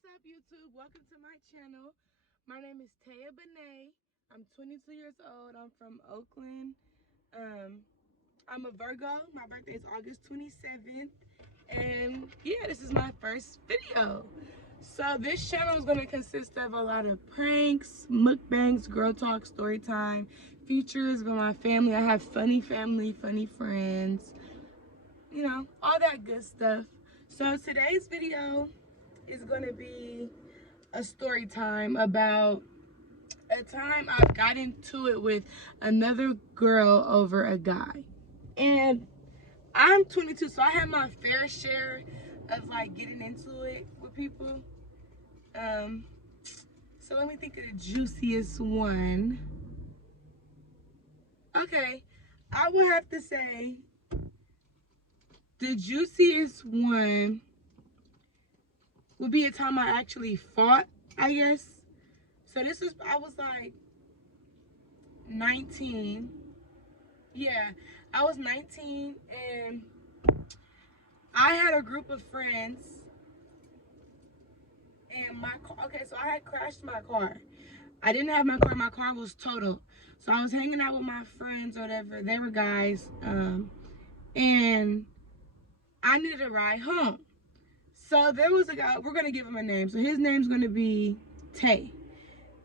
What's up, YouTube? Welcome to my channel. My name is Tae'A. I'm 22 years old. I'm from Oakland. I'm a Virgo. My birthday is August 27th. And yeah, this is my first video. So this channel is going to consist of a lot of pranks, mukbangs, girl talk, story time, features with my family. I have funny family, funny friends, you know, all that good stuff. So today's video is going to be a story time about a time I got into it with another girl over a guy. And I'm 22, so I had my fair share of like getting into it with people. So let me think of the juiciest one. Okay, I would have to say the juiciest one would be a time I actually fought, I guess. So I was like 19. Yeah, I was 19 and I had a group of friends and so I had crashed my car. I didn't have my car was totaled. So I was hanging out with my friends or whatever, they were guys, and I needed a ride home. So there was a guy, we're gonna give him a name. So his name's gonna be Tae.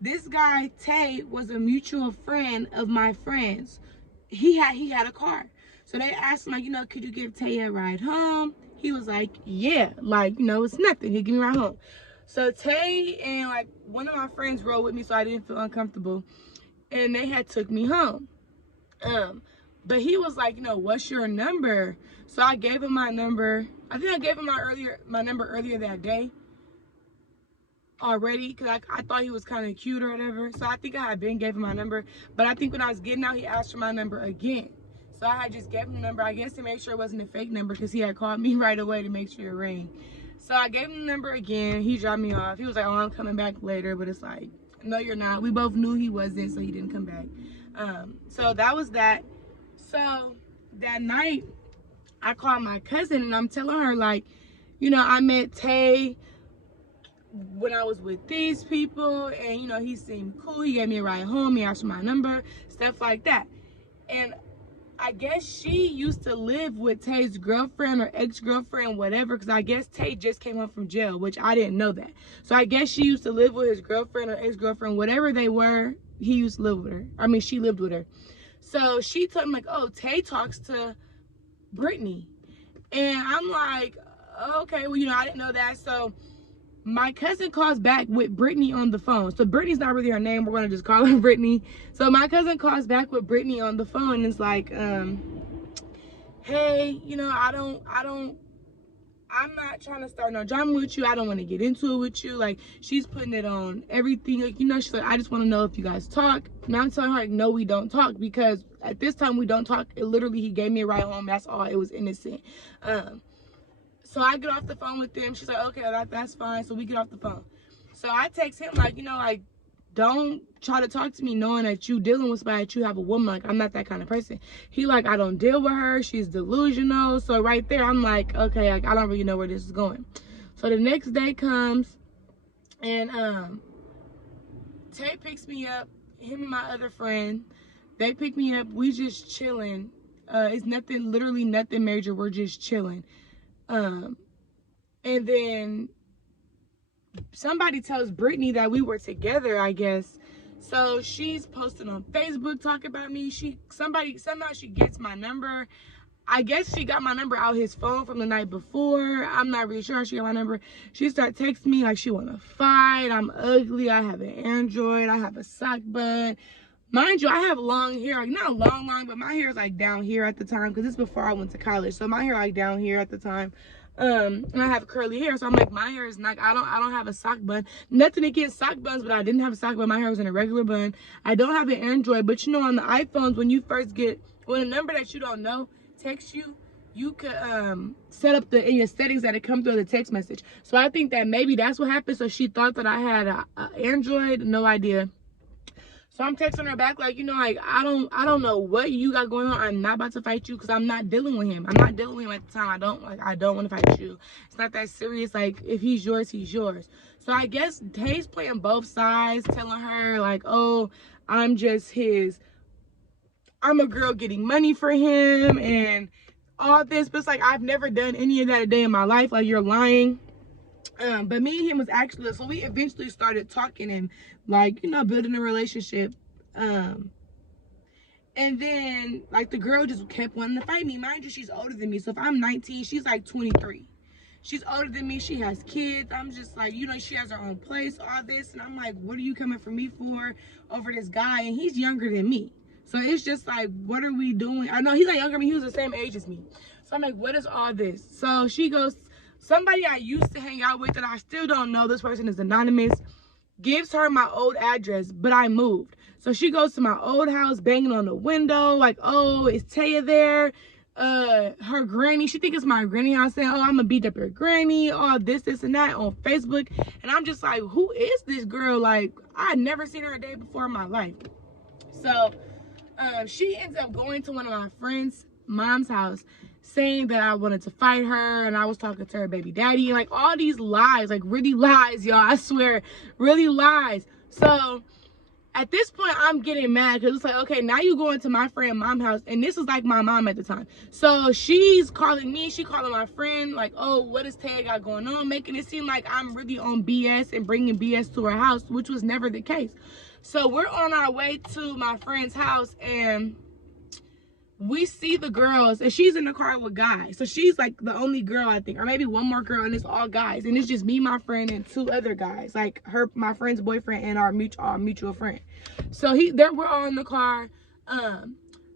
This guy, Tae, was a mutual friend of my friends. He had a car. So they asked him, like, you know, could you give Tae a ride home? He was like, yeah, like, you know, it's nothing. He'll give me a ride home. So Tae and like one of my friends rode with me so I didn't feel uncomfortable. And they had took me home. But he was like, you know, what's your number? So I gave him my number. I think I gave him my number earlier that day already, because I thought he was kind of cute or whatever. So I think I had gave him my number. But I think when I was getting out, he asked for my number again. So I had just gave him the number, I guess, to make sure it wasn't a fake number, because he had called me right away to make sure it rang. So I gave him the number again. He dropped me off. He was like, oh, I'm coming back later. But it's like, no, you're not. We both knew he wasn't, so he didn't come back. So that was that. So that night, I called my cousin, and I'm telling her, like, you know, I met Tae when I was with these people, and, you know, he seemed cool. He gave me a ride home. He asked for my number, stuff like that. And I guess she used to live with Tae's girlfriend or ex-girlfriend, whatever, because I guess Tae just came home from jail, which I didn't know that. So I guess she used to live with his girlfriend or ex-girlfriend, whatever they were, he used to live with her. I mean, she lived with her. So she told me, like, oh, Tae talks to Brittany. And I'm like, okay, well, you know, I didn't know that. So my cousin calls back with Brittany on the phone. So Brittany's not really her name. We're going to just call her Brittany. So my cousin calls back with Brittany on the phone, and it's like, hey, you know, I'm not trying to start no drama with you. I don't want to get into it with you. Like, she's putting it on everything. Like, you know, she's like, I just want to know if you guys talk. And I'm telling her, like, no, we don't talk, because at this time we don't talk. It literally, he gave me a ride home. That's all. It was innocent. So I get off the phone with them. She's like, okay, that's fine. So we get off the phone. So I text him, like, you know, like, don't try to talk to me knowing that you dealing with somebody, that you have a woman. Like, I'm not that kind of person. He like, I don't deal with her. She's delusional. So right there, I'm like, okay, like, I don't really know where this is going. So the next day comes, and Tae picks me up. Him and my other friend, they pick me up. We just chilling. It's nothing, literally nothing major. We're just chilling. And then somebody tells Brittany that we were together, I guess. So she's posting on Facebook talking about me. Somehow she gets my number. I guess she got my number out his phone from the night before. I'm not really sure how she got my number. She started texting me like she want to fight. I'm ugly. I have an Android. I have a sock bun. Mind you, I have long hair. Like, not long, but my hair is like down here at the time, because it's before I went to college. So my hair like down here at the time. And I have curly hair, so I'm like, my hair is not, I don't have a sock bun. Nothing against sock buns, but I didn't have a sock bun. My hair was in a regular bun. I don't have an Android, but you know, on the iPhones, when a number that you don't know texts you, you could set up in your settings that it come through the text message. So I think that maybe that's what happened. So she thought that I had a Android, no idea. So I'm texting her back like, you know, like, I don't know what you got going on. I'm not about to fight you because I'm not dealing with him. I'm not dealing with him at the time. I don't want to fight you. It's not that serious. Like, if he's yours, he's yours. So I guess Tae's playing both sides, telling her like, oh, I'm a girl getting money for him and all this. But it's like, I've never done any of that a day in my life. Like, you're lying. But me and him was actually, so we eventually started talking and like, you know, building a relationship. And then like the girl just kept wanting to fight me. Mind you, she's older than me. So if I'm 19, she's like 23. She's older than me. She has kids. I'm just like, you know, she has her own place, all this. And I'm like, what are you coming for me for over this guy? And he's younger than me. So it's just like, what are we doing? I know he's not younger than me. He was the same age as me. So I'm like, what is all this? So she goes, somebody I used to hang out with that I still don't know, this person is anonymous, gives her my old address, but I moved. So she goes to my old house, banging on the window, like, oh, is Tae'A there? Her granny, she thinks it's my granny house, saying, oh, I'm gonna beat up your granny, all this and that on Facebook. And I'm just like, who is this girl? Like, I'd never seen her a day before in my life. So she ends up going to one of my friends' mom's house, saying that I wanted to fight her and I was talking to her baby daddy, and like all these lies, like really lies, y'all, I swear, really lies. So at this point I'm getting mad because it's like, okay, now you going to my friend mom's house, and this is like my mom at the time. So she's calling me, she calling my friend like, oh, what is Tae'A got going on, making it seem like I'm really on BS and bringing BS to her house, which was never the case. So we're on our way to my friend's house and we see the girls, and she's in the car with guys. So she's like the only girl, I think, or maybe one more girl, and it's all guys. And it's just me, my friend, and two other guys, like my friend's boyfriend and our mutual friend. So we're all in the car.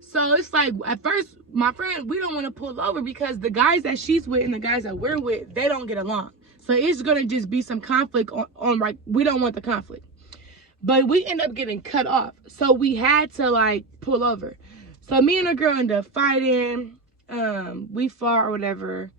So it's like, at first, my friend, we don't want to pull over because the guys that she's with and the guys that we're with, they don't get along. So it's gonna just be some conflict on like, we don't want the conflict. But we end up getting cut off. So we had to like pull over. So me and a girl end up fighting. We fought or whatever.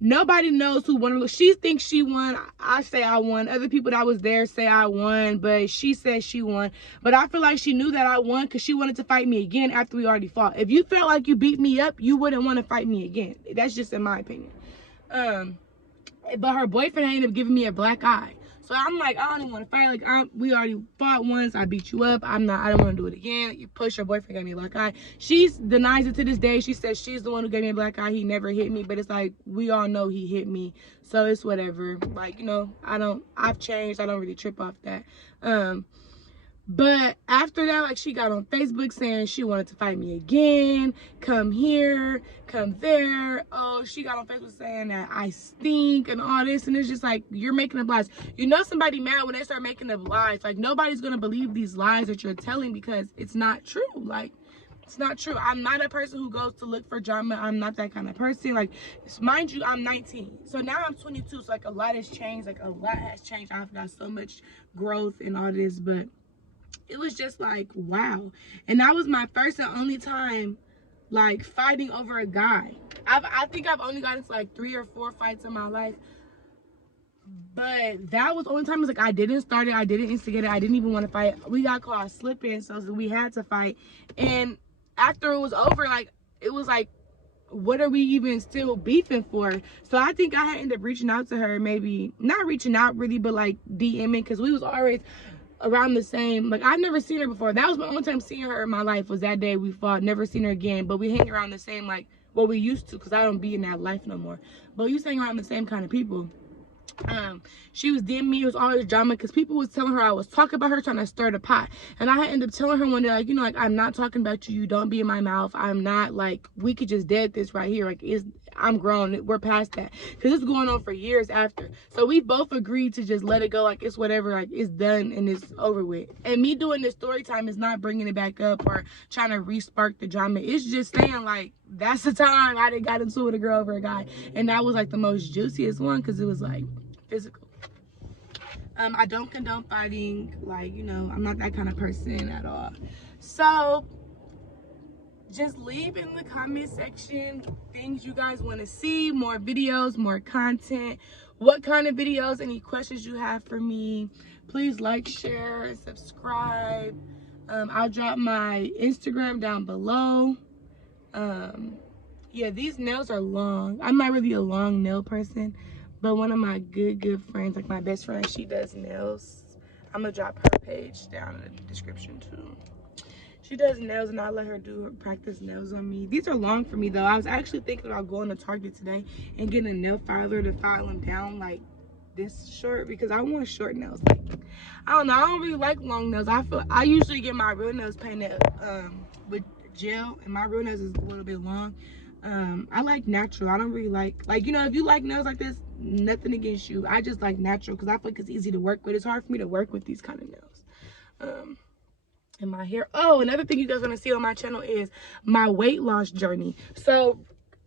Nobody knows who won. She thinks she won. I say I won. Other people that was there say I won, but she said she won. But I feel like she knew that I won because she wanted to fight me again after we already fought. If you felt like you beat me up, you wouldn't want to fight me again. That's just in my opinion. But her boyfriend ended up giving me a black eye. So I'm like, I don't even want to fight. Like, we already fought once. I beat you up. I don't want to do it again. You push, your boyfriend gave me a black eye. She denies it to this day. She says she's the one who gave me a black eye. He never hit me. But it's like, we all know he hit me. So it's whatever. Like, you know, I've changed. I don't really trip off that. But after that, like, she got on Facebook saying she wanted to fight me again. Come here, come there. Oh, she got on Facebook saying that I stink and all this. And it's just like, you're making up lies. You know somebody mad when they start making up lies. Like, nobody's going to believe these lies that you're telling because it's not true. Like, it's not true. I'm not a person who goes to look for drama. I'm not that kind of person. Like, mind you, I'm 19. So now I'm 22. So, like, a lot has changed. Like, a lot has changed. I've got so much growth and all this. But it was just like, wow. And that was my first and only time like fighting over a guy. I think I've only gotten into like 3 or 4 fights in my life, but that was the only time. It's like, I didn't start it, I didn't instigate it, I didn't even want to fight. We got caught slipping, so we had to fight. And after it was over, like, it was like, what are we even still beefing for? So I think I had ended up reaching out to her, maybe not reaching out really, but like DMing, because we was always around the same. Like, I've never seen her before. That was my only time seeing her in my life, was that day we fought. Never seen her again, but we hang around the same, like, what we used to, because I don't be in that life no more. But we used to hang around the same kind of people. She was DMing me. It was always drama because people was telling her I was talking about her, trying to stir the pot. And I ended up telling her one day, like, you know, like, I'm not talking about you. You don't be in my mouth. I'm not, like, we could just dead this right here. Like, I'm grown. We're past that. Because it's going on for years after. So we both agreed to just let it go. Like, it's whatever. Like, it's done and it's over with. And me doing this story time is not bringing it back up or trying to re-spark the drama. It's just saying, like, that's the time I done got into it with a girl over a guy. And that was, like, the most juiciest one because it was, like, physical. I don't condone fighting. Like, you know, I'm not that kind of person at all. So just leave in the comment section things you guys want to see, more videos, more content, what kind of videos, any questions you have for me. Please like, share, and subscribe. I'll drop my Instagram down below. Yeah, these nails are long. I'm not really a long nail person, but one of my good friends, like my best friend, she does nails. I'm gonna drop her page down in the description too. She does nails, and I let her do her practice nails on me. These are long for me though. I was actually thinking about going to Target today and getting a nail filer to file them down like this short, because I want short nails. Like, I don't know, I don't really like long nails. I usually get my real nails painted with gel, and my real nails is a little bit long. I like natural. I don't really like, you know, if you like nails like this, nothing against you. I just like natural because I feel like it's easy to work with. It's hard for me to work with these kind of nails. And my hair. Oh, another thing you guys are gonna see on my channel is my weight loss journey. So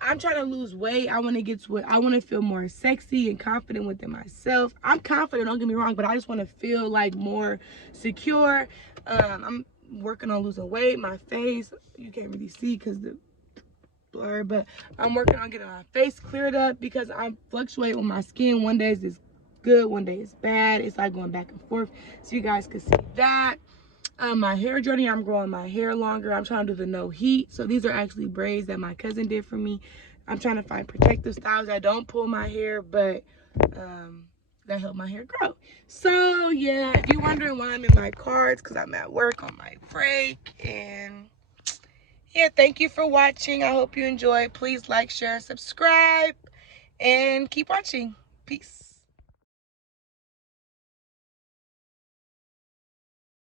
I'm trying to lose weight. I want to get to it. I want to feel more sexy and confident within myself. I'm confident, don't get me wrong, but I just want to feel like more secure. I'm working on losing weight. My face, you can't really see because the blur, but I'm working on getting my face cleared up because I fluctuate with my skin. One day it's good, one day it's bad. It's like going back and forth, so you guys can see that. My hair journey, I'm growing my hair longer. I'm trying to do the no heat. So these are actually braids that my cousin did for me. I'm trying to find protective styles that don't pull my hair, but that help my hair grow. So yeah, if you're wondering why I'm in my car, it's because I'm at work on my break. And yeah, thank you for watching. I hope you enjoyed. Please like, share, and subscribe, and keep watching. Peace.